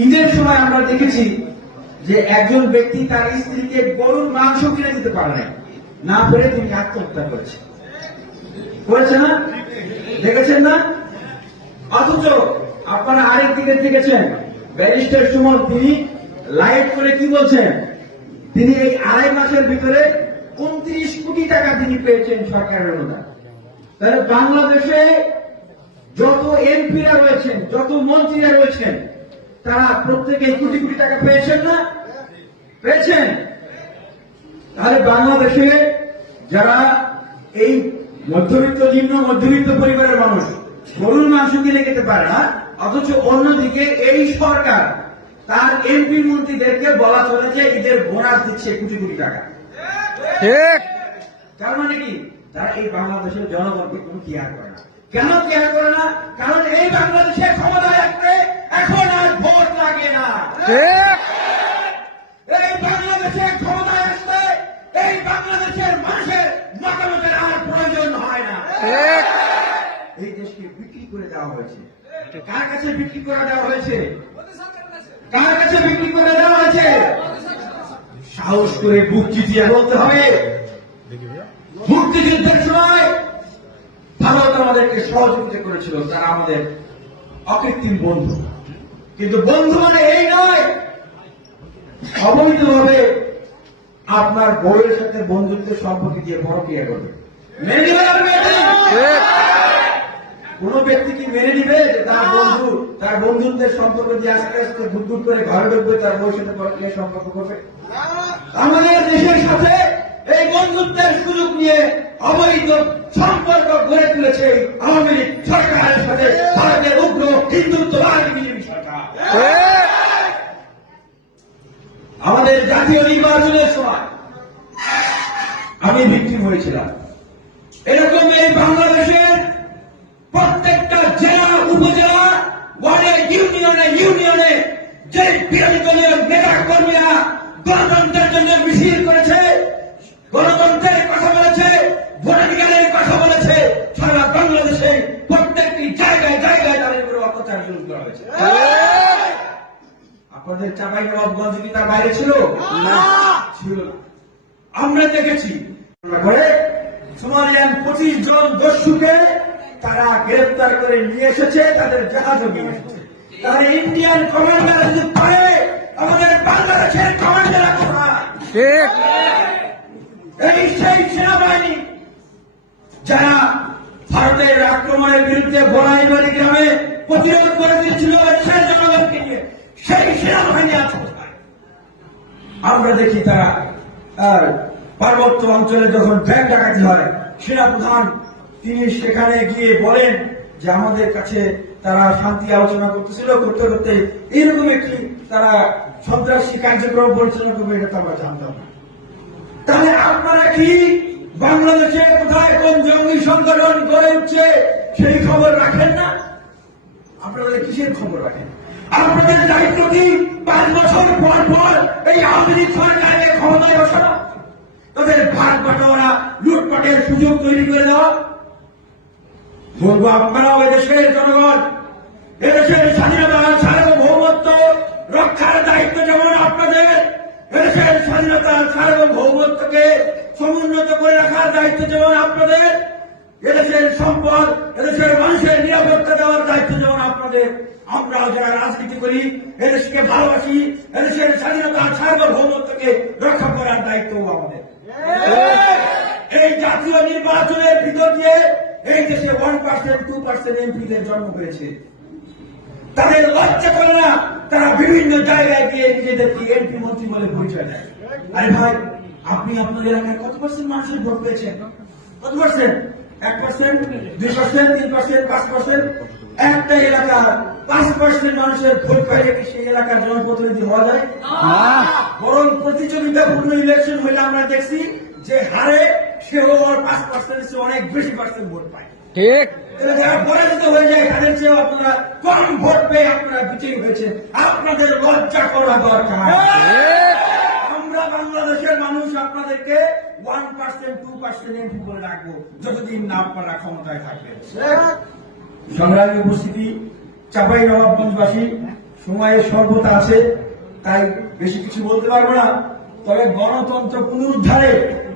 ঈদের সময় আমরা দেখেছি যে একজন ব্যক্তি তার স্ত্রীকে গরুর মাংস কিনে দিতে পারে নাই। না পেরে তিনি আত্মহত্যা করেছে করেছে না? দেখেছেন না? অথচ আপনারা আরেক দিকে দেখেছেন, ব্যারিস্টার সুমন তিনি লাইভ করে কি বলছেন? তিনি এই আড়াই মাসের ভিতরে উনত্রিশ কোটি টাকা তিনি পেয়েছেন সরকারের অনুদান তাহলে বাংলাদেশে যত এমপিরা রয়েছেন, যত মন্ত্রীরা রয়েছেন তারা প্রত্যেকে কোটি কোটি টাকা পেয়েছেন না? পেয়েছেন? তাহলে বাংলাদেশে যারা এই মধ্যবিত্ত নিম্ন মধ্যবিত্ত পরিবারের মানুষ গরুর মাংস কিনে খেতে পারে না অথচ অন্যদিকে এই সরকার তার এমপি মন্ত্রীদেরকে বলা চলে যে ঈদের বোনাস দিচ্ছে কোটি কোটি টাকা। তার মানে কি? তারা এই বাংলাদেশের জনগণকে কোনো কেয়ার করে না। কেন কেয়ার করে না? কারণ এই বাংলাদেশে ক্ষমতায় আসতে এখন আর ভোট লাগে না ঠিক এই বাংলাদেশে ক্ষমতায় আসতে এই বাংলাদেশের মানুষের মতামতের আর প্রয়োজন হয় না। ঠিক। এই দেশকে বিক্রি করে দেওয়া হয়েছে। কার কাছে বিক্রি করে দেওয়া হয়েছে? কার কাছে বিক্রি করে দেওয়া হয়েছে? সাহস করে বুক চিঠিয়ে বলতে হবে। মুক্তিযুদ্ধের সময় ভারত আমাদেরকে সহযোগিতা করেছিল তারা আমাদের অকৃত্রিম বন্ধু। কিন্তু বন্ধু মানে এই নয়। অবৈধভাবে আপনার বউয়ের সাথে বন্ধুত্বের সম্পর্কে দিয়ে করবে। মেনে মেনে নিবে? ঠিক কোন ব্যক্তি? কি মেনে নিবে যে তার বন্ধু তার বন্ধুত্বের সম্পর্ক দিয়ে আস্তে আস্তে গুট করে ঘরে ঢুকবে তার বউয়ের সাথে পরকিয়া সম্পর্ক করবে? আমাদের দেশের সাথে এই বন্ধুত্বের সুযোগ নিয়ে অবৈধ সম্পর্ক গড়ে তুলেছে এই আওয়ামী লীগ সরকারের সাথে ভারতের উগ্র হিন্দুত্ববাদী বিজেপি সরকার ঠিক আমাদের জাতীয় নির্বাচনের সময় আমি ভিক্টিম হয়েছিলাম এরকম এই বাংলাদেশের প্রত্যেকটা জেলা উপজেলা ওয়ার্ডে ইউনিয়নে যে বিরোধী দলীয় নেতা কর্মীরা গণতন্ত্রের জন্য মিছিল করেছে, গণতন্ত্রের কথা বলেছে, ভোটাধিকারের কথা বলেছে, সারা বাংলাদেশে প্রত্যেকটি জায়গায় জায়গায় তাদের উপরে অত্যাচার শুরু করা হয়েছে। আপনাদের চাপাই নবাবগঞ্জ কি তার বাইরে ছিল? না ছিল না। আমরা দেখেছি করে সোমালিয়ান পঁচিশ জন দস্যুকে তারা গ্রেফতার করে নিয়ে এসেছে, তাদের জাহাজও নিয়ে এসেছে। তাহলে ইন্ডিয়ান কমান্ডার যদি পারে আমাদের বাংলাদেশের কমান্ডার কোথায় এই সেই সেনাবাহিনী যারা ভারতের আক্রমণের বিরুদ্ধে বড়াইবাড়ি গ্রামে প্রতিরোধ করে দিয়েছিল দেশের জনগণকে নিয়ে সেই সেনাবাহিনী আছে আমরা দেখি তারা পার্বত্য অঞ্চলে যখন ব্যাংক ডাকাতি হয় সেনাপ্রধান তিনি সেখানে গিয়ে বলেন যে আমাদের কাছে তারা শান্তি আলোচনা করতেছিল, করতে করতে এইরকম একটি তারা সন্ত্রাসী কার্যক্রম পরিচালনা করবে, এটা তো আমরা জানতাম না। তাহলে আপনারা কি বাংলাদেশে কোথায় কোন জঙ্গি সংগঠন গড়ে উঠছে সেই খবর রাখেন না? আপনাদের কিসের খবর রাখেন? আপনাদের দায়িত্ব কি পাঁচ বছর পর পর এই আওয়ামী ক্ষমতায় বসানো? তাদের ভাগ বাটোয়ারা, লুটপাটের সুযোগ তৈরি করে দেওয়া? বলব আপনারাও এদেশের জনগণ এদেশের স্বাধীনতা সার্বভৌমত্ব রক্ষার দায়িত্ব যেমন আপনাদের এদেশের স্বাধীনতা সার্বভৌমত্বকে সমুন্নত করে রাখার দায়িত্ব যেমন আপনাদের এদেশের সম্পদ এদেশের মানুষের নিরাপত্তা দেওয়ার দায়িত্ব যেমন আপনাদের আমরা যারা রাজনীতি করি এদেশকে ভালোবাসি এদেশের স্বাধীনতা সার্বভৌমত্বকে রক্ষা করার দায়িত্ব আমাদের। এই জাতীয় নির্বাচনের ভিতর দিয়ে এই দেশে ওয়ান পার্সেন্ট টু পার্সেন্ট এমপিদের জন্ম হয়েছে। তাদের লজ্জা করে না তারা বিভিন্ন জায়গায় গিয়ে নিজেদেরকে এমপি মন্ত্রী বলে পরিচয় দেয়। আরে ভাই আপনি আপনার এলাকায় কত পার্সেন্ট মানুষের ভোট পেয়েছেন? কত পার্সেন্ট এক পার্সেন্ট দুই পার্সেন্ট তিন পার্সেন্ট পাঁচ পার্সেন্ট একটা এলাকা পাঁচ পার্সেন্ট মানুষের ভোট পাইলে কি সেই এলাকার জনপ্রতিনিধি হওয়া যায়? বরং প্রতিযোগিতাপূর্ণ ইলেকশন হইলে আমরা দেখছি যে হারে সেও আর পাঁচ পার্সেন্ট অনেক বেশি পার্সেন্ট ভোট পায়। ঠিক। যারা পরাজিত হয়ে যায় তাদের চেয়েও আপনারা কম ভোট পেয়ে আপনারা বিজয়ী হয়েছে আপনাদের লজ্জা করা দরকার। আমরা বাংলাদেশের মানুষ আপনাদেরকে one percent two percent MP করে রাখব? যতদিন না আপনারা ক্ষমতায় থাকবেন। সংগ্রামী উপস্থিতি চাপাই নবাবগঞ্জবাসী সময়ের সর্বতা আছে তাই বেশি কিছু বলতে পারব না। তবে গণতন্ত্র পুনরুদ্ধারে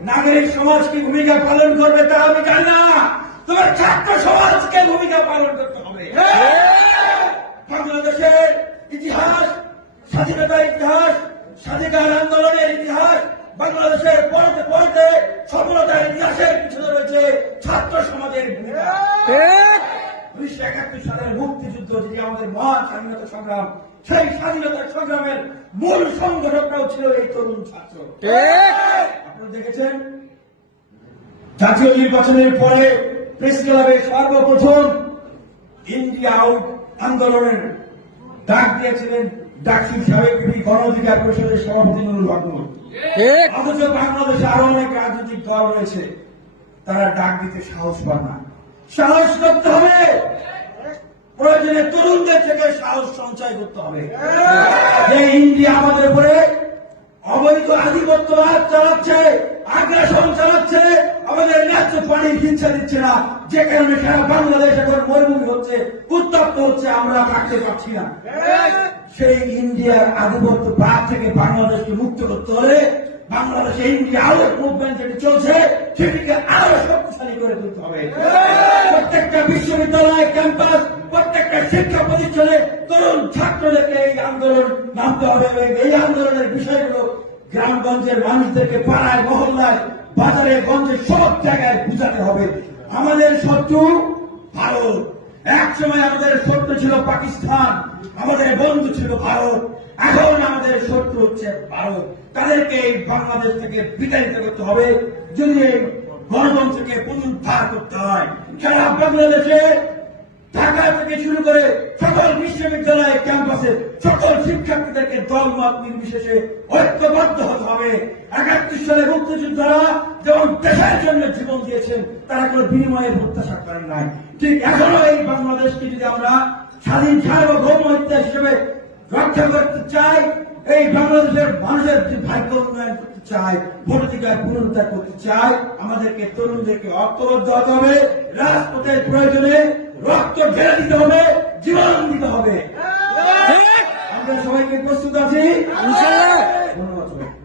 নাগরিক সমাজ কি ভূমিকা পালন করবে তা আমি জানি না। তবে ছাত্র সমাজকে ভূমিকা পালন করতে হবে। বাংলাদেশের ইতিহাস স্বাধীনতার ইতিহাস স্বাধিকার আন্দোলনের ইতিহাস বাংলাদেশের পড়তে পড়তে সফলতার ইতিহাসের পিছনে রয়েছে ছাত্র সমাজের ভূমিকা। উনিশশো একাত্তর সালের মুক্তিযুদ্ধ যেটি আমাদের মহান স্বাধীনতা সংগ্রাম সেই স্বাধীনতা সংগ্রামের মূল সংগঠনটাও ছিল এই তরুণ ছাত্র। আপনারা দেখেছেন? জাতীয় নির্বাচনের পরে প্রেস ক্লাবে সর্বপ্রথম ইন্ডিয়া আউট আন্দোলনের ডাক দিয়েছিলেন ডাকসি সাবেক গণ অধিকার পরিষদের সভাপতি নুরুল হক অথচ বাংলাদেশে আরও অনেক রাজনৈতিক দল রয়েছে তারা ডাক দিতে সাহস পান না। সাহস করতে হবে! প্রয়োজনে তরুণদের থেকে সাহস সঞ্চয় করতে হবে। যে ইন্ডিয়া আমাদের উপরে অবৈধ আধিপত্যবাদ চালাচ্ছে, আগ্রাসন চালাচ্ছে, আমাদের ন্যায্য পানি হিংসা দিচ্ছে না, যে কারণে সারা বাংলাদেশ এখন মরুভূমি হচ্ছে, উত্তপ্ত হচ্ছে, আমরা থাকতে পারছি না। সেই ইন্ডিয়ার আধিপত্য বাদ থেকে বাংলাদেশকে মুক্ত করতে হলে বাংলাদেশে ইন্ডিয়া আউট মুভমেন্ট যেটি চলছে, সেটিকে আরও শক্তিশালী করে তুলতে হবে। প্রত্যেকটা বিশ্ববিদ্যালয়, ক্যাম্পাস প্রত্যেকটা শিক্ষা প্রতিষ্ঠানে তরুণ ছাত্রদেরকে এই আন্দোলন নামতে হবে এই আন্দোলনের বিষয়গুলো গ্রামগঞ্জের মানুষদেরকে পাড়ায়, মহল্লায়, বাজারে, গঞ্জে সব জায়গায় বুঝাতে হবে। আমাদের শত্রু ভারত। এক সময় আমাদের শত্রু ছিল পাকিস্তান, আমাদের বন্ধু ছিল ভারত। এখন আমাদের শত্রু হচ্ছে ভারত। তাদেরকে এই বাংলাদেশ থেকে বিতাড়িত করতে হবে। যদি এই গণতন্ত্রকে পুনরুদ্ধার করতে হয় সারা বাংলাদেশে ঢাকা থেকে শুরু করে সকল বিশ্ববিদ্যালয় ক্যাম্পাসে সকল শিক্ষার্থীদেরকে দল মত নির্বিশেষে ঐক্যবদ্ধ হতে হবে। একাত্তর সালের মুক্তিযোদ্ধারা যেমন দেশের জন্য জীবন দিয়েছেন, তারা কোনো বিনিময়ের প্রত্যাশা করেন নাই। ঠিক এখনও এই বাংলাদেশকে যদি আমরা স্বাধীন, সার্বভৌম ইতিহাস হিসেবে রক্ষা করতে চাই, এই বাংলাদেশের মানুষের যে ভাগ্য উন্নয়ন করতে চাই ভোটাধিকার পুনরুদ্ধার করতে চাই, আমাদেরকে তরুণদেরকে ঐক্যবদ্ধ হতে হবে। রাজপথের প্রয়োজনে রক্ত ঢেলে দিতে হবে জীবন দিতে হবে। আমরা সবাইকে প্রস্তুত আছি? ধন্যবাদ সবাইকে।